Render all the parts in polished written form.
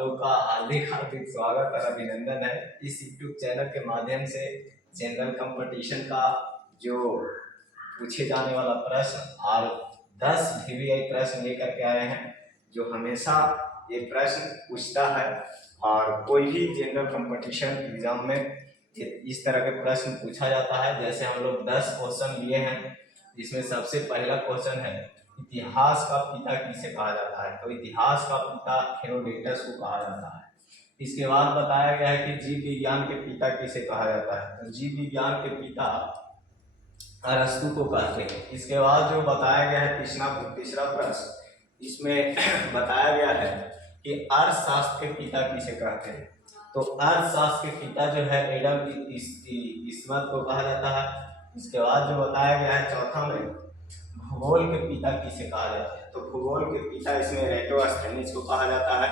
लोग का हार्दिक हार्दिक स्वागत और अभिनंदन है। इस यूट्यूब चैनल के माध्यम से जनरल कंपटीशन का जो पूछे जाने वाला प्रश्न और 10 VVI प्रश्न लेकर के आए हैं, जो हमेशा ये प्रश्न पूछता है। और कोई भी जनरल कंपटीशन एग्जाम में इस तरह के प्रश्न पूछा जाता है। जैसे हम लोग 10 क्वेश्चन लिए हैं, जिसमें सबसे पहला क्वेश्चन है इतिहास का पिता किसे कहा जाता है। तो इतिहास का पिता हेरोडोटस को कहा जाता है। इसके बाद बताया गया है कि जीव विज्ञान के पिता किसे कहा जाता है। तो जीव विज्ञान के पिता अरस्तु को कहते हैं। इसके बाद जो बताया गया है तीसरा प्रश्न, इसमें बताया गया है कि अर्थशास्त्र के पिता किसे कहते हैं। तो अर्थशास्त्र के पिता जो है एडम स्मिथ को कहा जाता है। इसके बाद जो बताया गया है चौथा में, भूगोल के पिता किसे कहा जाता है। तो भूगोल के पिता इसमें एराटोस्थेनीज को कहा जाता है।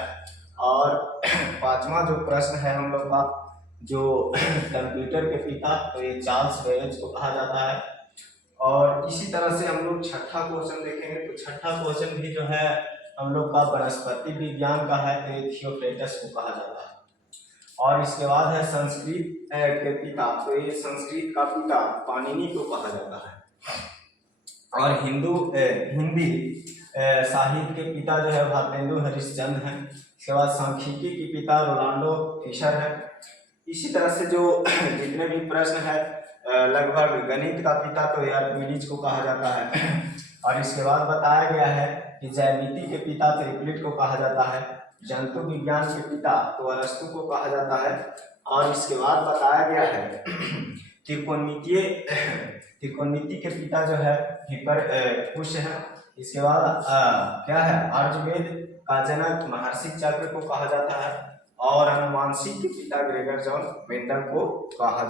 और पांचवा जो प्रश्न है हम लोग का, जो कंप्यूटर के पिता, तो ये चार्ल्स बेबेज को कहा जाता है। और इसी तरह से हम लोग छठा क्वेश्चन देखेंगे। तो छठा क्वेश्चन भी जो है हम लोग का वनस्पति विज्ञान का है, तो ये थियोफ्रेटस को कहा जाता है। और इसके बाद है संस्कृत के पिता, तो ये संस्कृत का पिता पाणिनि को कहा जाता है। और हिंदी साहित्य के पिता जो है भारतेंदु हरिश्चंद्र हैं। इसके बाद सांख्यिकी के पिता रोनाल्डो फिशर है। इसी तरह से जो जितने भी प्रश्न है लगभग गणित का पिता तो आर्किमिडीज को कहा जाता है। और इसके बाद बताया गया है कि ज्यामिति के पिता तो यूक्लिड को कहा जाता है। जंतु विज्ञान के पिता तो अरस्तु को कहा जाता है। और इसके बाद बताया गया है त्रिकोणमिति के पिता जो है हिप्परकुश है। इसके बाद क्या है, आर्यवेद का जनक महर्षि चक्र को कहा जाता है। और अनुवांशिक के पिता ग्रेगर जॉन मेंडल को कहा जाता है।